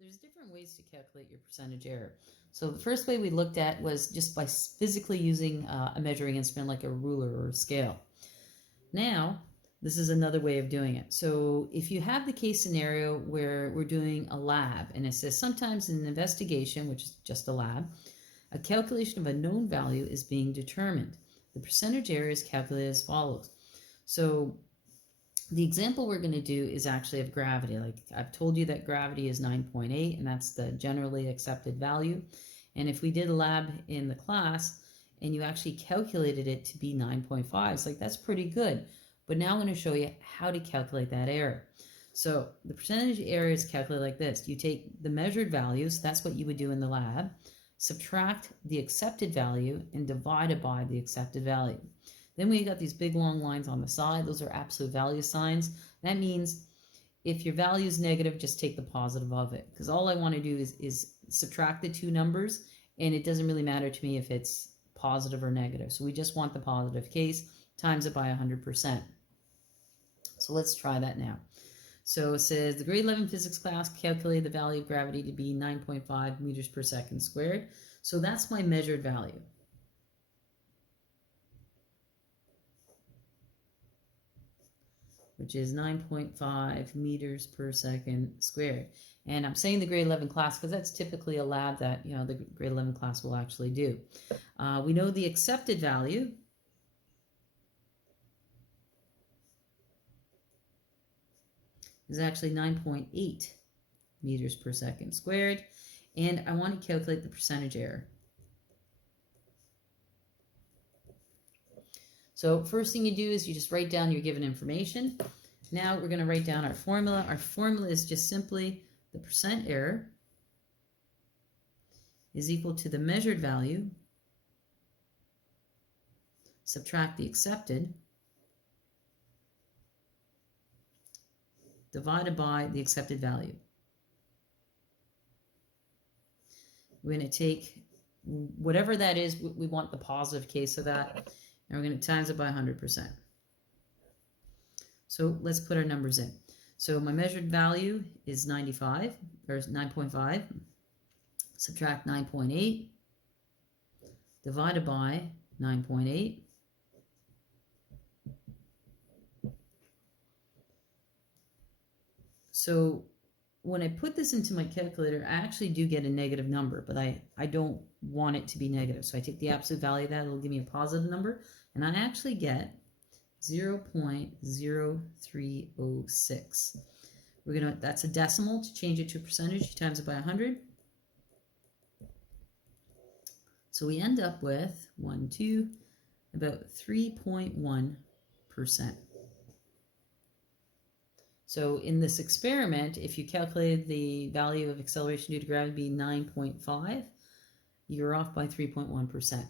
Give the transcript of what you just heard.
There's different ways to calculate your percentage error. So the first way we looked at was just by physically using a measuring instrument like a ruler or a scale. Now, this is another way of doing it. So if you have the case scenario where we're doing a lab, and it says sometimes in an investigation, which is just a lab, a calculation of a known value is being determined. The percentage error is calculated as follows. So the example we're going to do is actually of gravity. Like I've told you that gravity is 9.8, and that's the generally accepted value. And if we did a lab in the class and you actually calculated it to be 9.5, it's like that's pretty good. But now I'm going to show you how to calculate that error. So the percentage error is calculated like this. You take the measured values, that's what you would do in the lab, subtract the accepted value, and divide it by the accepted value. Then we got these big long lines on the side. Those are absolute value signs. That means if your value is negative, just take the positive of it. Because all I want to do is subtract the two numbers, and it doesn't really matter to me if it's positive or negative. So we just want the positive case, times it by 100%. So let's try that now. So it says the grade 11 physics class calculated the value of gravity to be 9.5 meters per second squared. So that's my measured value. Which is 9.5 meters per second squared. And I'm saying the grade 11 class because that's typically a lab that, the grade 11 class will actually do. We know the accepted value is actually 9.8 meters per second squared. And I want to calculate the percentage error. So first thing you do is you just write down your given information. Now we're going to write down our formula. Our formula is just simply the percent error is equal to the measured value, subtract the accepted, divided by the accepted value. We're going to take whatever that is, we want the positive case of that, and we're going to times it by 100%. So let's put our numbers in. So my measured value is 95, or 9.5. Subtract 9.8, divided by 9.8. So when I put this into my calculator, I actually do get a negative number, but I don't want it to be negative. So I take the absolute value of that, it'll give me a positive number, and I actually get 0.0306. That's a decimal. To change it to a percentage, you times it by 100. So we end up with about 3.1%. So in this experiment, if you calculated the value of acceleration due to gravity be 9.5, you're off by 3.1%.